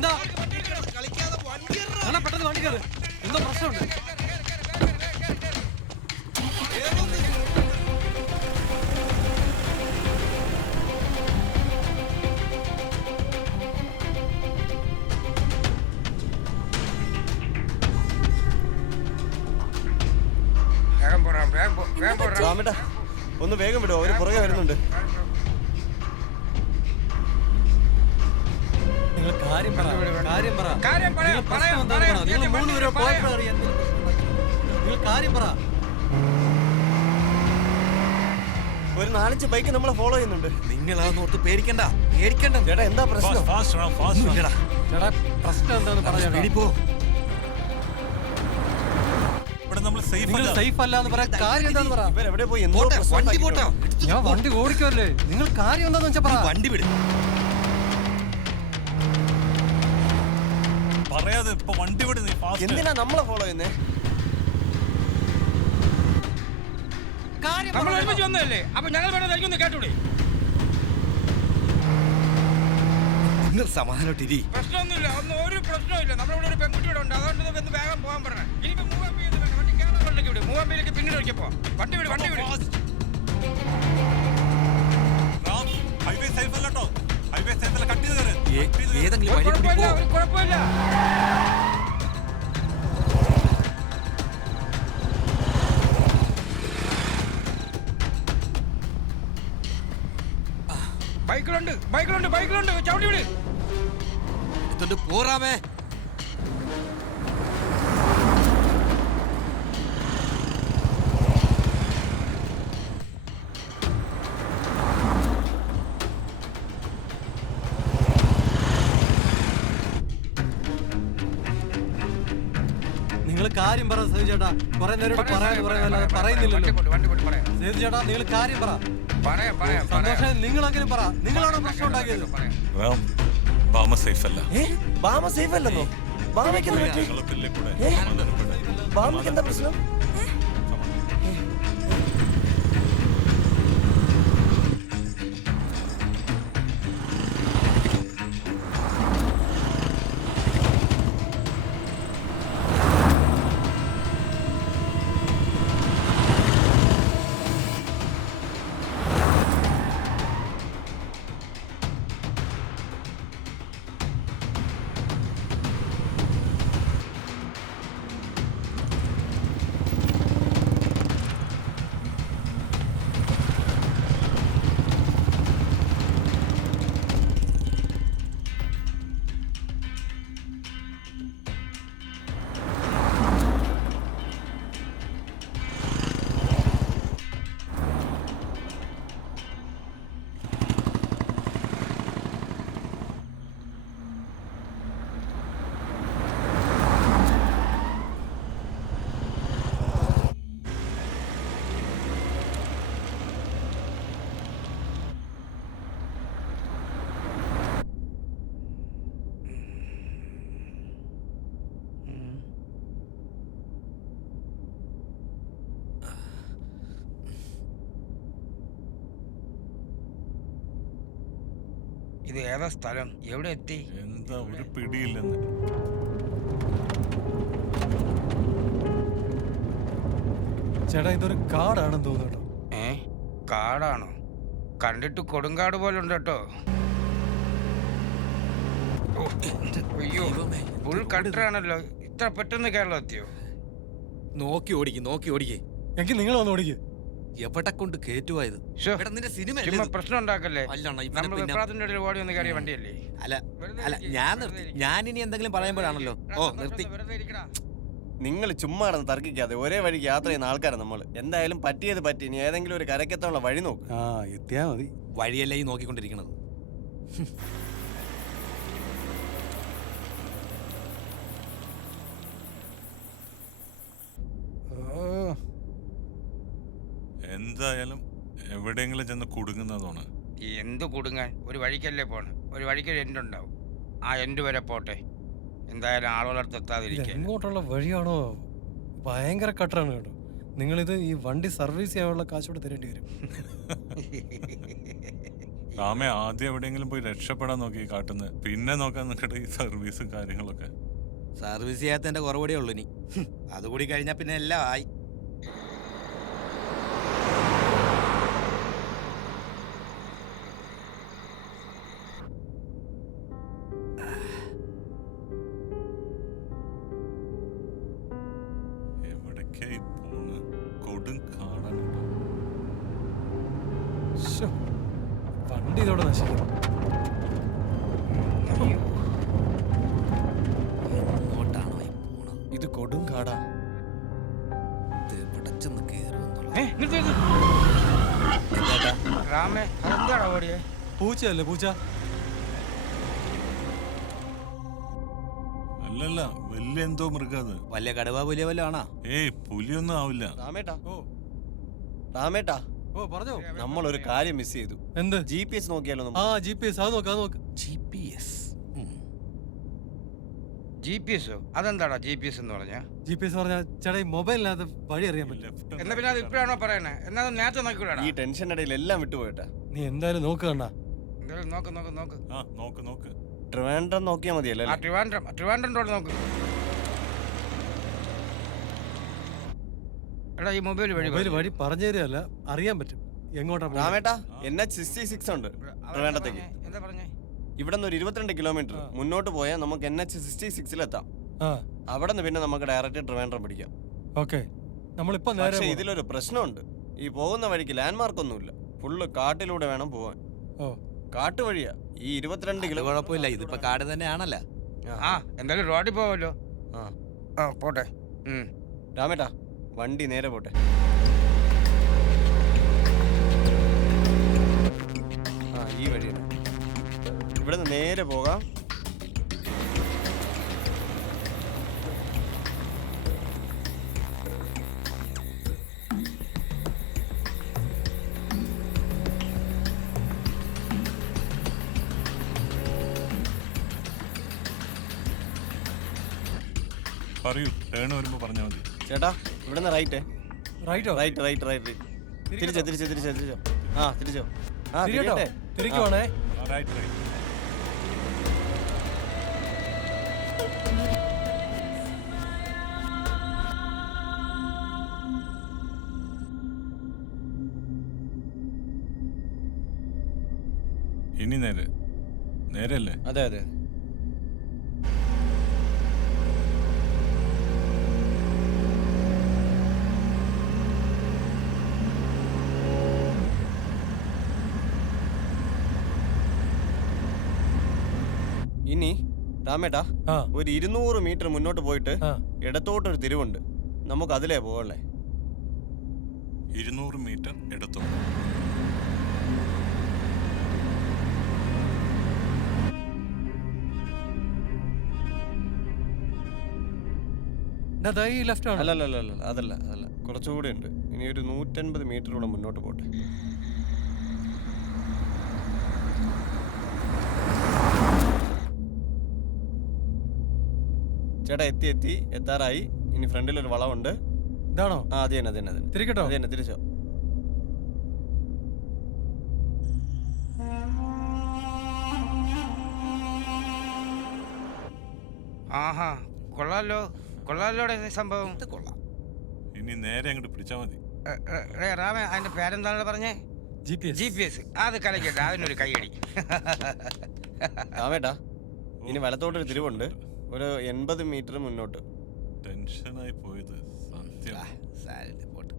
എന്താ പെട്ടെന്ന് വണ്ടി കയറ്. എന്തോ പ്രശ്നമുണ്ട്. ഒന്ന് വേഗം വിടുവോ, അവര് പുറകെ വരുന്നുണ്ട്. നിങ്ങൾ കാര്യം പറ. നിങ്ങൾ 3 പേരെ പോയപ്പോഴറിയാം. നിങ്ങൾ കാര്യം പറ. ഒരു 4-5 ബൈക്ക് നമ്മളെ ഫോളോ ചെയ്യുന്നുണ്ട്. നിങ്ങൾ അതൊന്നോർത്ത് പേടിക്കണ്ട. ചേട്ടാ എന്താ പ്രശ്നം? ചേട്ടാ പ്രശ്നം എന്താന്ന് പറയാം. സേഫ് അല്ല എന്ന് പറയാൻ കാര്യം എന്താന്ന് പറ. ഇവരെവിടെ പോയി? ഞാൻ വണ്ടി ഓടിക്കുമല്ലേ. നിങ്ങൾ കാര്യം എന്താന്ന് വെച്ചാ പറ. വണ്ടി വിട്. പറയാതെ ഇപ്പൊ വണ്ടി വിട്. എന്തിനാ നമ്മളെ ഫോളോ ചെയ്യുന്നേ? നമ്മൾ ഒരുമിച്ച് വന്നതല്ലേ, അപ്പൊ ഞങ്ങൾ വേണമെന്ന് കേട്ടൂടെ? സമാധാനമായിട്ടിരി. പ്രശ്നമൊന്നുമില്ല, ഒന്നും ഒരു പ്രശ്നമില്ല. നമ്മളിവിടെ ഒരു പെൺകുട്ടിയുടെ ഉണ്ട്, അതുകൊണ്ട് ഒന്ന് വേഗം പോകാൻ പറഞ്ഞ. ഇനിയിപ്പോ വണ്ടി കേരളത്തിലേക്ക് വിടും. മൂവാമ്പിയിലേക്ക് പിന്നീട് വയ്ക്കപ്പോ വണ്ടി വിട്. ഹൈവേ സേഫ് അല്ലോ. ഹൈവേ സേഫ് അല്ല. കട്ട് ചെയ്ത് ഏതെങ്കിലും കുഴപ്പമില്ല. ബൈക്കിലുണ്ട് ചവിട്ടി വിട്. എടുത്തോണ്ട് പോറാമേ. നിങ്ങൾ കാര്യം പറ സേതു ചേട്ടാ. കുറെ നേരോട് പറയുന്നില്ലല്ലോ. സേതു ചേട്ടാ നിങ്ങൾ കാര്യം പറ. സന്തോഷം നിങ്ങളെങ്കിലും പറ. നിങ്ങളാണോ പ്രശ്നം ഉണ്ടാക്കിയത്? ബാമ സേഫ് അല്ല. ബാമ സേഫ് അല്ലെന്നോ? ബാമയ്ക്ക് എന്താ പ്രശ്നം? ഇത് ഏതാ സ്ഥലം? എവിടെ എത്തി? എന്താ ഒരു പിടിയില്ലെന്ന്. ചേട്ടാ ഇതൊരു കാടാണെന്ന് തോന്നുന്നു. കാടാണോ? കണ്ടിട്ട് കൊടുങ്കാട് പോലെ ഉണ്ട് കേട്ടോ. അയ്യോ, ഫുൾ കണ്ടറാണല്ലോ. ഇത്ര പെട്ടെന്ന് കേരളം എത്തിയോ? നോക്കി ഓടിക്ക്. എങ്കിൽ നിങ്ങൾ വന്ന് ഓടിക്ക്. എവിടെ കൊണ്ട് കേറ്റുവായത്? പ്രശ്നം ഉണ്ടാക്കല്ലേ. ഓടി വന്ന് കയറിയ വണ്ടിയല്ലേ. അല്ല ഞാൻ നിർത്തി. ഞാൻ ഇനി എന്തെങ്കിലും പറയുമ്പോഴാണല്ലോ. നിർത്തി. നിങ്ങൾ ചുമ്മാ നടന്ന് തർക്കിക്കാതെ ഒരേ വഴിക്ക് യാത്ര ചെയ്യുന്ന ആൾക്കാരാണ് നമ്മൾ. എന്തായാലും പറ്റിയത് പറ്റി. ഇനി ഏതെങ്കിലും ഒരു കരക്കെത്താനുള്ള വഴി നോക്ക്. എത്തിയാ മതി. വഴിയല്ലേ ഈ നോക്കിക്കൊണ്ടിരിക്കണത്. എന്തായാലും എവിടെയെങ്കിലും ചെന്ന് കുടുങ്ങുന്നതാണ്. എന്ത് കുടുങ്ങാൻ? ഒരു വഴിക്കല്ലേ പോണ്. ഒരു വഴിക്ക് എൻഡ് ഉണ്ടാവും. ആ എൻഡ് വരെ പോട്ടെ. എന്തായാലും ആളുകളടുത്ത് എത്താതിരിക്കുക. ഇങ്ങോട്ടുള്ള വഴിയാണോ? ഭയങ്കര കട്ടറാണ് കേട്ടോ. നിങ്ങളിത് ഈ വണ്ടി സർവീസ് ചെയ്യാനുള്ള കാശ് കൂടെ തരേണ്ടി വരും. രാമേ ആദ്യം എവിടെയെങ്കിലും പോയി രക്ഷപ്പെടാൻ നോക്കി കാട്ടുന്ന, പിന്നെ നോക്കാൻ നിൽക്കട്ടെ ഈ സർവീസും കാര്യങ്ങളൊക്കെ. സർവീസ് ചെയ്യാത്തതിന്റെ കുറവുകൂടെ ഉള്ളു ഇനി. അതുകൂടി കഴിഞ്ഞാൽ പിന്നെ എല്ലാം ആയി. എവിടേക്കായി പോണ്? കൊടും കാണാൻ ശ്ശോ, വണ്ടി ഇതോടെ നശിക്കും. എങ്ങോട്ടാണോ ഈ പോണത്? ഇത് കൊടും കാടാ. ഇത് ഇവിടെ ചെന്ന് കേറുമെന്നുള്ള രാമേ അതെന്താടാ ഓടിയേ? പൂച്ചയല്ലേ പൂച്ച? അല്ലല്ല, വലിയ എന്തോ മൃഗം അത്. വലിയ കടുവ പുലിയ വല്ലതും ആണോ? ഏയ് പുലിയൊന്നും ആവില്ല. രാമേട്ടാ, ഓ രാമേട്ടാ, ഓ പറഞ്ഞോ. നമ്മളൊരു കാര്യം മിസ് ചെയ്തു. എന്ത്? GPS നോക്കിയാലോ ആ GPS, അത് നോക്ക്, അത് നോക്ക്. GPS. GPS ഓ? അതെന്താടാ GPS എന്ന് പറഞ്ഞാ? GPS പറഞ്ഞാൽ ചേട്ടാ ഈ മൊബൈലിനകത്ത് വഴി അറിയാൻ പറ്റും. ലെഫ്റ്റ് എന്നാ പിന്നെ അത് ഇപ്പഴാണോ പറയണേ? എന്നാ അത് നേരത്തെ നോക്കിവിടാടാ. ഈ ടെൻഷന്റെ ഇടയിൽ എല്ലാം വിട്ടുപോയിട്ടാ. നീ എന്തായാലും നോക്ക് കണ്ണാ. എന്തായാലും നോക്ക് നോക്ക് നോക്ക്. ആ നോക്ക് നോക്ക്. ട്രിവാൻഡ്രം നോക്കിയാൽ മതിയല്ലേ? ആ ട്രിവാൻഡ്രം റോഡ് നോക്ക്. എടാ ഈ മൊബൈൽ വഴി മൊബൈൽ വഴി പറഞ്ഞു തരികയല്ല, അറിയാൻ പറ്റും എങ്ങോട്ടാ പോകുന്നത്. രാമേട്ടാ, NH66 ഉണ്ട് ട്രിവാൻഡ്രത്തേക്ക്. എന്താ പറഞ്ഞേ? ഇവിടെ നിന്ന് ഒരു 22 കിലോമീറ്റർ മുന്നോട്ട് പോയാൽ നമുക്ക് NH66 എത്താം. ആ അവിടെ നിന്ന് പിന്നെ നമുക്ക് ഡയറക്റ്റ് ട്രിവാൻഡ്രം പിടിക്കാം. ഓക്കെ, നമ്മളിപ്പോ നേരെ പക്ഷേ പോകാം. ഇതിലൊരു പ്രശ്നമുണ്ട്. ഈ പോകുന്ന വഴിക്ക് ലാൻഡ്മാർക്ക് ഒന്നുമില്ല. ഫുള്ള് കാട്ടിലൂടെ വേണം പോവാൻ. ഓ കാട്ടുവഴിയാ. ഈ 22 ഇത് കിലോ കുഴപ്പമില്ല, ഇതിപ്പോ കാട് തന്നെയാണല്ലോ. ആ എന്തായാലും റോഡിൽ പോവല്ലോ. ആ ആ പോട്ടെ. രാമേട്ടാ, വണ്ടി നേരെ പോട്ടെ. ആ ഈ വഴിയാണ്. ഇവിടെ നിന്ന് നേരെ പോകാം. പറയൂ, ടേൺ വരുമ്പോ പറഞ്ഞാൽ മതി. ചേട്ടാ, ഇവിടെ നിന്ന് റൈറ്റ് റൈറ്റോ? Right right right. തിരിച്ചോ തിരിച്ചോ തിരിച്ചോ തിരിച്ചോ. ആ തിരിച്ചോ. ആ തിരികട്ടോ, തിരിയട്ടെ. തിരിക്കുവാണേ. Right right. ഇനി നേരെ നേരല്ലേ? അതെ അതെ. ഇനി രാമേട്ടാ, ആ ഒരു 200 മീറ്റർ മുന്നോട്ട് പോയിട്ട് ആ ഇടത്തോട്ടൊരു തിരിവുണ്ട്. നമുക്ക് അതിലേ പോകല്ലേ? 200 മീറ്റർ ഇടത്തോട്ട്. ദാ ഈ ലെഫ്റ്റ് ആണ്. അല്ല അല്ല അല്ല അല്ല, അതല്ല അതല്ല, കുറച്ചുകൂടി ഉണ്ട്. ഇനി ഒരു 150 മീറ്റർ കൂടെ മുന്നോട്ട് പോട്ടെ. ചേട്ടാ, എത്താറായി. ഇനി ഫ്രണ്ടിൽ ഒരു വളവുണ്ട്. ഇതാണോ? ആ അത് തന്നെ അത് തന്നെ അത് തന്നെ. തിരിക്കട്ടോ? അത് തന്നെ, തിരിച്ചോ. ആഹാ കൊള്ളാലോ കൊള്ളാലോടെ സംഭവം. ഇത് കൊള്ളാം. ഇനി നേരെ അങ്ങോട്ട് പിടിച്ചാൽ മതി. രാമ അതിന്റെ പേരെന്താണല്ലോ പറഞ്ഞേ? GPS. GPS. അത് കലക്കട്ടെ, അതിനൊരു കൈയടി. രാമേട്ടാ, ഇനി വലത്തോട്ടൊരു തിരിവുണ്ട്. ഒരു 80 മീറ്റർ മുന്നോട്ട്. ടെൻഷനായി പോയത് സത്യം. സാരമില്ല, പോട്ടെ.